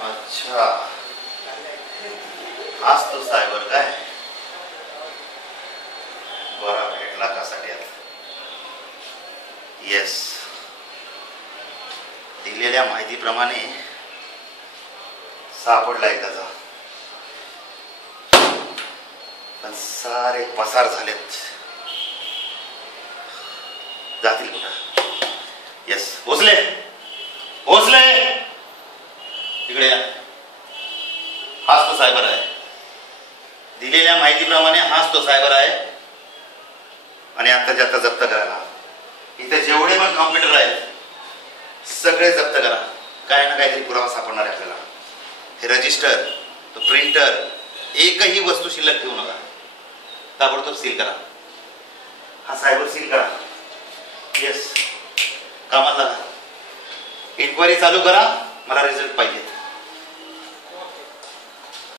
अच्छा, हाच तो सायबर काय? बरा भेटला कासाठी आता. येस, दिलेल्या माहितीप्रमाणे सापडला एकदाचा, पण सारे पसार झालेत. जातील कुठं? येस, भोसले भोसले इकडे या. हाच तो सायबर आहे. दिलेल्या माहितीप्रमाणे हाच तो सायबर आहे. आणि आत्ताच्या आत्ता जप्त करायला. इथे जेवढे पण कॉम्प्युटर आहेत सगळे जप्त करा. काय ना काहीतरी पुरावा सापडणार आहे आपल्याला. हे रजिस्टर, तो प्रिंटर, एकही वस्तू शिल्लक ठेवू नका. ताबडतोब सील करा. हा सायबर सील करा. येस, कामाला लागा. इन्क्वायरी चालू करा. मला रिझल्ट पाहिजे.